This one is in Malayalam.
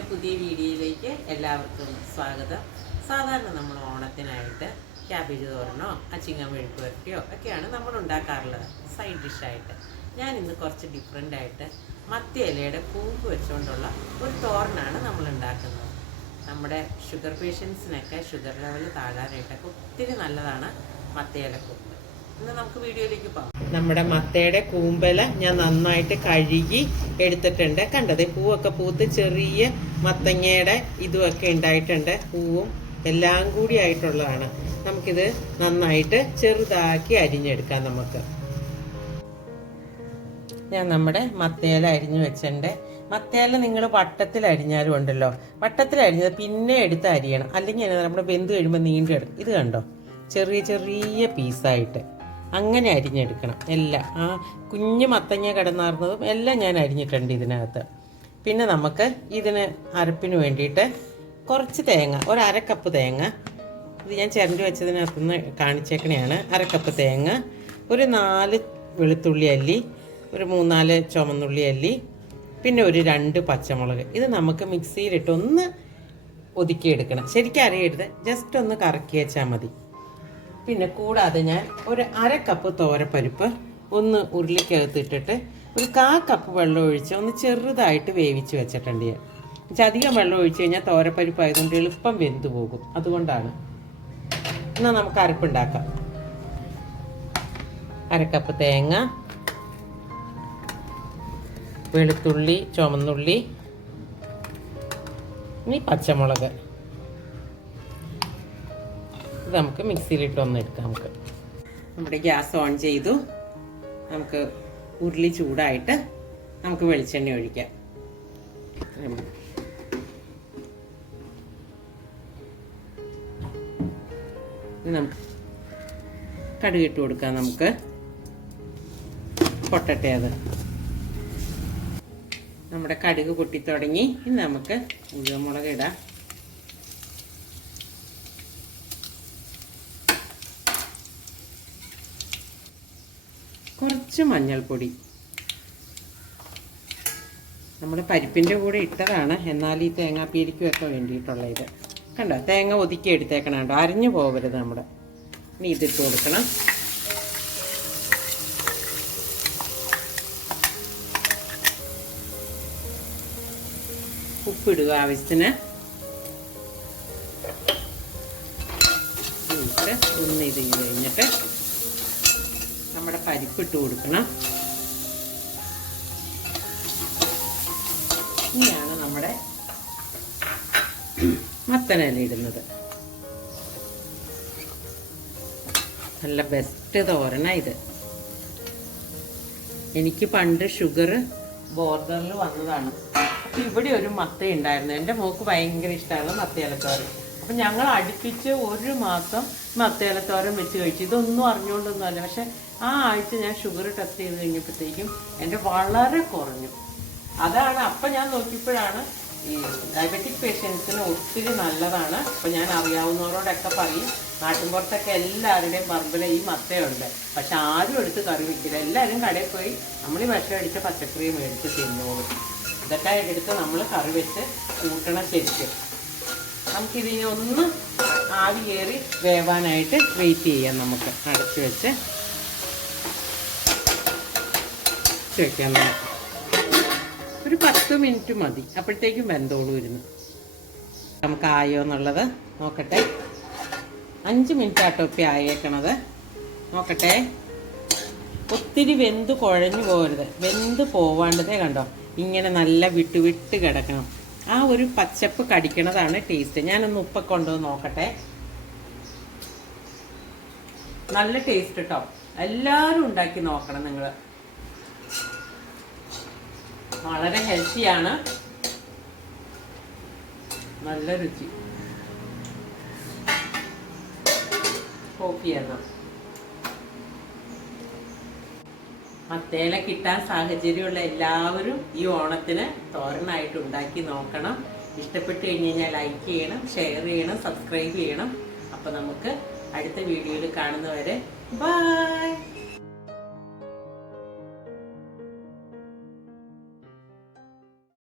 എൻ്റെ പുതിയ വീഡിയോയിലേക്ക് എല്ലാവർക്കും സ്വാഗതം. സാധാരണ നമ്മൾ ഓണത്തിനായിട്ട് ക്യാബേജ് തോരനോ അച്ചിങ്ങ മെഴുക്ക് വരട്ടിയോ ഒക്കെയാണ് നമ്മൾ ഉണ്ടാക്കാറുള്ളത് സൈഡ് ഡിഷായിട്ട്. ഞാൻ ഇന്ന് കുറച്ച് ഡിഫറെൻ്റ് ആയിട്ട് മത്തി ഇലയുടെ കൂമ്പ് വെച്ചുകൊണ്ടുള്ള ഒരു തോരനാണ് നമ്മൾ ഉണ്ടാക്കുന്നത്. നമ്മുടെ ഷുഗർ പേഷ്യൻസിനൊക്കെ ഷുഗർ ലെവൽ താഴാനായിട്ടൊക്കെ ഒത്തിരി നല്ലതാണ് മത്തിയില കൂമ്പ്. ഇന്ന് നമുക്ക് വീഡിയോയിലേക്ക് പോകാം. നമ്മുടെ മത്തയുടെ കൂമ്പല ഞാൻ നന്നായിട്ട് കഴുകി എടുത്തിട്ടുണ്ട്. കണ്ടത് പൂവൊക്കെ പൂത്ത് ചെറിയ മത്തങ്ങയുടെ ഇതുമൊക്കെ ഉണ്ടായിട്ടുണ്ട്. പൂവും എല്ലാം കൂടി ആയിട്ടുള്ളതാണ്. നമുക്കിത് നന്നായിട്ട് ചെറുതാക്കി അരിഞ്ഞെടുക്കാം. ഞാൻ നമ്മുടെ മത്തയില അരിഞ്ഞു വെച്ചിട്ടുണ്ട്. മത്തയില നിങ്ങൾ വട്ടത്തിൽ അരിഞ്ഞാലും ഉണ്ടല്ലോ, വട്ടത്തിൽ അരിഞ്ഞത് പിന്നെ എടുത്ത് അരിയണം, അല്ലെങ്കിൽ നമ്മുടെ വെന്ത് കഴിയുമ്പോൾ നീണ്ടെടുക്കും. ഇത് കണ്ടോ, ചെറിയ ചെറിയ പീസായിട്ട് അങ്ങനെ അരിഞ്ഞെടുക്കണം എല്ലാം. ആ കുഞ്ഞു മത്തങ്ങ കിടന്നാർന്നതും എല്ലാം ഞാൻ അരിഞ്ഞിട്ടുണ്ട് ഇതിനകത്ത്. പിന്നെ നമുക്ക് ഇതിന് അരപ്പിന് വേണ്ടിയിട്ട് കുറച്ച് തേങ്ങ, ഒരു അരക്കപ്പ് തേങ്ങ, ഇത് ഞാൻ ചിരണ്ടി വെച്ചതിനകത്തുനിന്ന് കാണിച്ചേക്കണെയാണ്. അരക്കപ്പ് തേങ്ങ, ഒരു 4 വെളുത്തുള്ളി അല്ലി, ഒരു 3-4 ചുമന്നുള്ളി അല്ലി, പിന്നെ ഒരു 2 പച്ചമുളക്. ഇത് നമുക്ക് മിക്സിയിലിട്ട് ഒന്ന് ഒതുക്കിയെടുക്കണം. ശരിക്കും അരയരുത്, ജസ്റ്റ് ഒന്ന് കറക്കി വെച്ചാൽ മതി. പിന്നെ കൂടാതെ ഞാൻ ഒരു അരക്കപ്പ് തോരപ്പരിപ്പ് ഒന്ന് ഉരുളിക്കകത്തിട്ടിട്ട് ഒരു 1/4 കപ്പ് വെള്ളം ഒഴിച്ച് ഒന്ന് ചെറുതായിട്ട് വേവിച്ച് വെച്ചിട്ടുണ്ട്. ഞാൻ അധികം വെള്ളം ഒഴിച്ച് കഴിഞ്ഞാൽ തോരപ്പരിപ്പ് ആയതുകൊണ്ട് എളുപ്പം വെന്ത് പോകും, അതുകൊണ്ടാണ്. എന്നാൽ നമുക്ക് അരപ്പുണ്ടാക്കാം. അരക്കപ്പ് തേങ്ങ, വെളുത്തുള്ളി, ചുമന്നുള്ളി, ഇനി പച്ചമുളക്. ഇത് നമുക്ക് മിക്സിയിലിട്ട് ഒന്ന് എടുക്കാം. നമ്മുടെ ഗ്യാസ് ഓൺ ചെയ്തു. നമുക്ക് ഉരുളി ചൂടായിട്ട് നമുക്ക് വെളിച്ചെണ്ണ ഒഴിക്കാം. നമുക്ക് കടുക് ഇട്ട് കൊടുക്കാം. നമുക്ക് പൊട്ടട്ടെ. അത് നമ്മുടെ കടുക് പൊട്ടിത്തുടങ്ങി. ഇനി നമുക്ക് ഉഴുവമുളക് ഇടാം. കുറച്ച് മഞ്ഞൾപ്പൊടി. നമ്മൾ പരിപ്പിൻ്റെ കൂടെ ഇട്ടതാണ്, എന്നാൽ ഈ തേങ്ങാപ്പീരിക്കുമൊക്കെ വേണ്ടിയിട്ടുള്ള ഇത് കണ്ടോ, തേങ്ങ ഒതുക്കി എടുത്തേക്കണം കേട്ടോ, അരിഞ്ഞു പോകരുത് നമ്മുടെ. ഇനി ഇതിട്ട് കൊടുക്കണം. ഉപ്പിടുക ആവശ്യത്തിന്. ഒന്ന് ഇത് കഴിഞ്ഞിട്ട് നമ്മുടെ പരിപ്പിട്ട് കൊടുക്കണം. ഇനിയാണ് നമ്മുടെ മത്തനില ഇടുന്നത്. നല്ല ബെസ്റ്റ് തോരന ഇത്. എനിക്ക് പണ്ട് ഷുഗർ ബോർഡറിൽ വന്നതാണ്. അപ്പം ഇവിടെ ഒരു മത്ത ഉണ്ടായിരുന്നു. എൻ്റെ മോൾക്ക് ഭയങ്കര ഇഷ്ടമാണ് മത്തയിലത്തോരൻ. അപ്പം ഞങ്ങൾ അടുപ്പിച്ച് 1 മാസം മത്തയിലത്തോരൻ വെച്ച് കഴിച്ചു. ഇതൊന്നും അറിഞ്ഞുകൊണ്ടൊന്നുമല്ല, പക്ഷെ ആ ആഴ്ച ഞാൻ ഷുഗർ ടെസ്റ്റ് ചെയ്ത് കഴിഞ്ഞപ്പോഴത്തേക്കും എൻ്റെ വളരെ കുറഞ്ഞു. അതാണ് അപ്പം ഞാൻ നോക്കിയപ്പോഴാണ് ഈ ഡയബറ്റിക് പേഷ്യൻസിന് ഒത്തിരി നല്ലതാണ്. അപ്പം ഞാൻ അറിയാവുന്നവരോടൊക്കെ പറയും, നാട്ടിൻപുറത്തൊക്കെ എല്ലാവരുടെയും പറമ്പിൽ ഈ മത്തയുണ്ട്, പക്ഷെ ആരും എടുത്ത് കറി വയ്ക്കില്ല. എല്ലാവരും കടയിൽ പോയി നമ്മൾ ഈ വിഷം അടിച്ച പച്ചക്കറി മേടിച്ച് തിന്നോളും. ഇതൊക്കെ എടുത്ത് നമ്മൾ കറി വെച്ച് കൂട്ടണം ശരിക്കും. നമുക്കിതിനെ ഒന്ന് ആവി കയറി വേവാനായിട്ട് വെയിറ്റ് ചെയ്യാം. നമുക്ക് അടച്ച് വെച്ച് വയ്ക്കാം. ഒരു 10 മിനിറ്റ് മതി, അപ്പോഴത്തേക്കും വെന്തോളൂ ഇരുന്ന്. നമുക്ക് ആയോ എന്നുള്ളത് നോക്കട്ടെ. 5 മിനിറ്റ് ആട്ടോ ഇപ്പം ആയേക്കണത്. നോക്കട്ടെ. ഒത്തിരി വെന്ത് കുഴഞ്ഞു പോകരുത്, വെന്ത് പോവാണ്ടതേ കണ്ടോ, ഇങ്ങനെ നല്ല വിട്ട് കിടക്കണം. ആ ഒരു പച്ചപ്പ് കടിക്കണതാണ് ടേസ്റ്റ്. ഞാനൊന്ന് ഉപ്പൊക്കെ ഉണ്ടോ നോക്കട്ടെ. നല്ല ടേസ്റ്റ് കേട്ടോ, എല്ലാവരും ഉണ്ടാക്കി നോക്കണം നിങ്ങൾ. വളരെ ഹെൽത്തിയാണ്, നല്ല രുചി. കോഫിയാണ്. മത്തേല കിട്ടാൻ സാഹചര്യമുള്ള എല്ലാവരും ഈ ഓണത്തിന് തോരനായിട്ട് ഉണ്ടാക്കി നോക്കണം. ഇഷ്ടപ്പെട്ട് കഴിഞ്ഞാൽ ലൈക്ക് ചെയ്യണം, ഷെയർ ചെയ്യണം, സബ്സ്ക്രൈബ് ചെയ്യണം. അപ്പോൾ നമുക്ക് അടുത്ത വീഡിയോയിൽ കാണുന്നവരെ ബൈ.